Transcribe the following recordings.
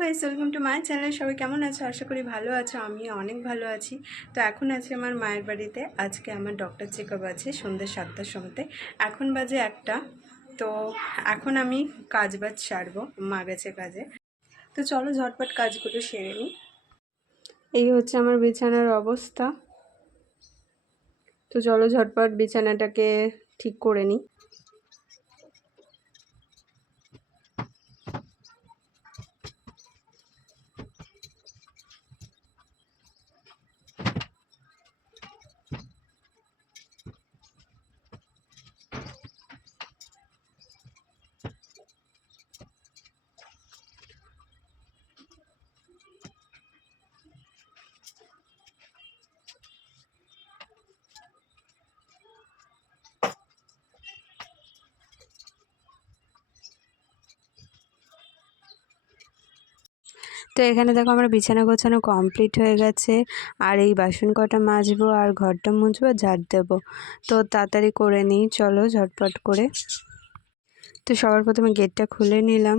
Guys, welcome to my channel. সবাই কেমন আছো? আশা করি ভালো আছো। আমি অনেক ভালো আছি। তো এখন আছি আমার মায়ের বাড়িতে। আজকে আমার ডক্টর চেকআপ আছে সন্ধ্যে 7টার সময়তে। এখন বাজে 1টা। তো এখন আমি কাজ বাজ সারবো, মা গেছে কাজে। তো চলো ঝটপট কাজগুলো সেরে নিই। এই হচ্ছে আমার বিছানার অবস্থা। তো চলো ঝটপট বিছানাটাকে ঠিক করে নিই। তো এখানে দেখো আমার বিছানা গোছানো কমপ্লিট হয়ে গেছে। আর এই বাসন কটা মাজবো আর ঘরটা মুছবো, ঝাড় দেবো। তো তাড়াতাড়ি করে নিই, চলো ঝটপট করে। তো সবার প্রথমে গেটটা খুলে নিলাম,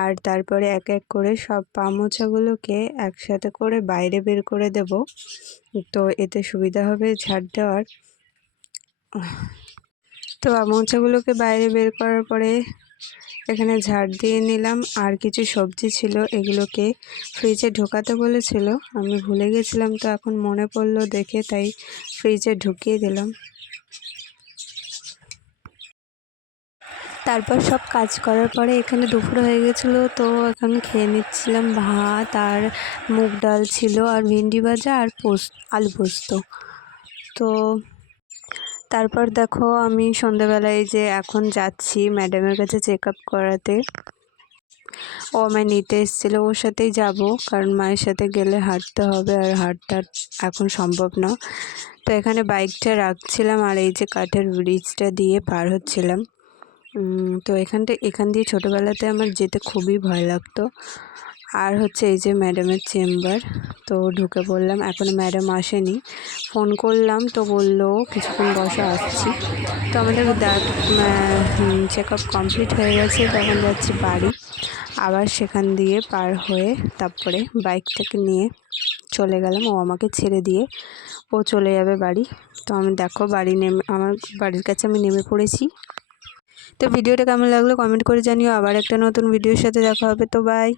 আর তারপরে এক এক করে সব পা মোছাগুলোকে একসাথে করে বাইরে বের করে দেব। তো এতে সুবিধা হবে ঝাড় দেওয়ার। তো পা মোছাগুলোকে বাইরে বের করার পরে এখানে ঝাড় দিয়ে নিলাম। আর কিছু সবজি ছিল, এগুলোকে ফ্রিজে ঢোকাতে বলেছিল, আমি ভুলে গেছিলাম। তো এখন মনে পড়লো দেখে, তাই ফ্রিজে ঢুকিয়ে দিলাম। তারপর সব কাজ করার পরে এখানে দুপুর হয়ে গেছিলো। তো এখন খেয়ে নিচ্ছিলাম ভাত, আর মুগ ডাল ছিল, আর ভেন্ডি ভাজা, আর আলু পোস্ত। তো তারপর দেখো আমি সন্ধ্যাবেলায় যে এখন যাচ্ছি ম্যাডামের কাছে চেকআপ করাতে। ও আমায় নিতে এসেছিলো, ওর সাথেই যাব, কারণ মায়ের সাথে গেলে হাঁটতে হবে, আর হাঁটটা এখন সম্ভব না। তো এখানে বাইকটা রাখছিলাম, আর এই যে কাঠের ব্রিজটা দিয়ে পার হচ্ছিলাম। তো এখান দিয়ে ছোটোবেলাতে আমার যেতে খুবই ভয় লাগতো। আর হচ্ছে এই যে ম্যাডামের চেম্বার। তো ঢুকে পড়লাম, এখনও ম্যাডাম আসেনি। ফোন করলাম, তো বললো কিছুক্ষণ বসে আসছি। তো আমাদের চেকআপ কমপ্লিট হয়ে গেছে। তখন যাচ্ছি বাড়ি। আবার সেখান দিয়ে পার হয়ে তারপরে বাইকটাকে নিয়ে চলে গেলাম। ও আমাকে ছেড়ে দিয়ে ও চলে যাবে বাড়ি। তো আমি দেখো আমার বাড়ির কাছে আমি নেমে পড়েছি। তো ভিডিওটা কেমন লাগলো কমেন্ট করে জানিও। আবার একটা নতুন ভিডিওর সাথে দেখা হবে। তো বাই।